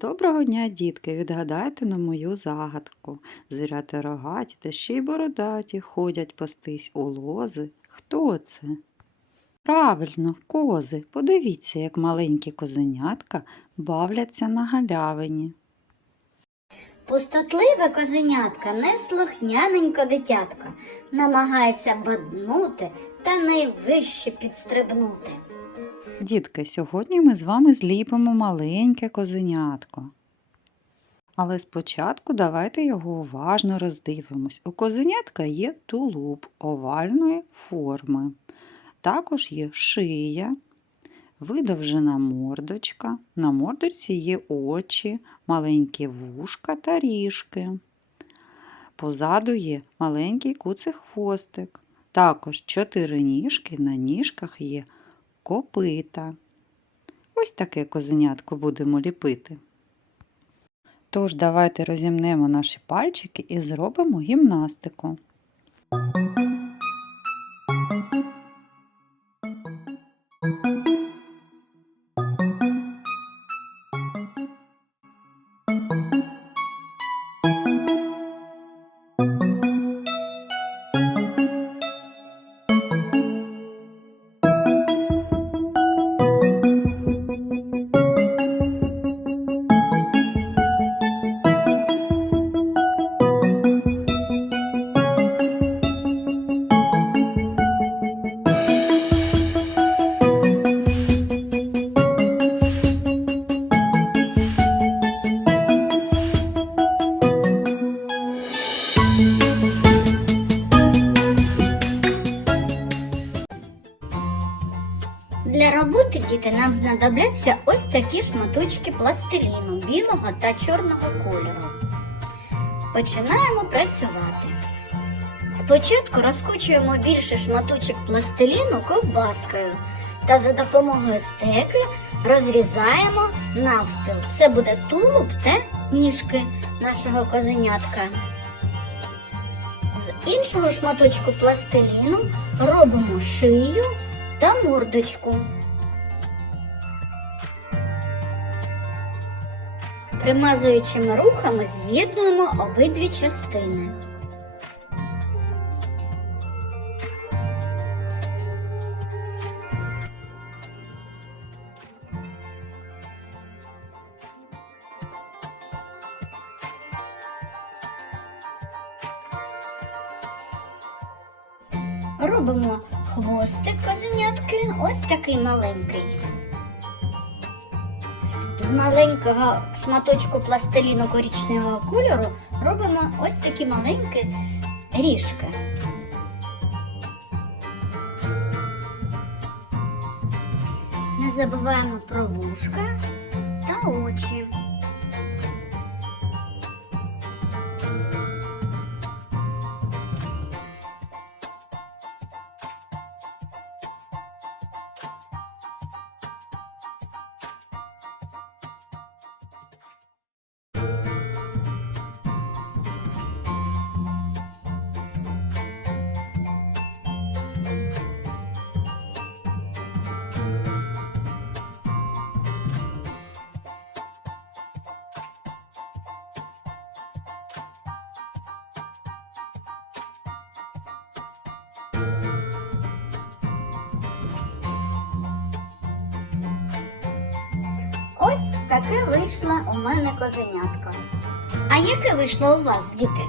Доброго дня, дітки! Відгадайте на мою загадку. Звірята рогаті та ще й бородаті ходять пастись у лози. Хто це? Правильно, кози. Подивіться, як маленькі козенятка бавляться на галявині. Пустотливе козенятка, неслухняненько дитятка, намагається баднути та найвище підстрибнути. Дітки, сьогодні ми з вами зліпимо маленьке козенятко. Але спочатку давайте його уважно роздивимось. У козенятка є тулуб овальної форми. Також є шия, видовжена мордочка. На мордочці є очі, маленькі вушка та ріжки. Позаду є маленький куций хвостик. Також чотири ніжки, на ніжках є копита. Ось таке козенятко будемо ліпити. Тож давайте розімнемо наші пальчики і зробимо гімнастику. Для роботи діти нам знадобляться ось такі шматочки пластиліну білого та чорного кольору. Починаємо працювати. Спочатку розкочуємо більше шматочок пластиліну ковбаскою та за допомогою стеки розрізаємо навпіл. Це буде тулуб та ніжки нашого козенятка. З іншого шматочку пластиліну робимо шию та мордочку. Примазуючими рухами з'єднуємо обидві частини. Робимо хвостик козенятки, ось такий маленький. З маленького шматочку пластиліну коричневого кольору робимо ось такі маленькі ріжки. Не забуваємо про вушка таке вийшло у мене козенятко. А яке вийшло у вас, діти?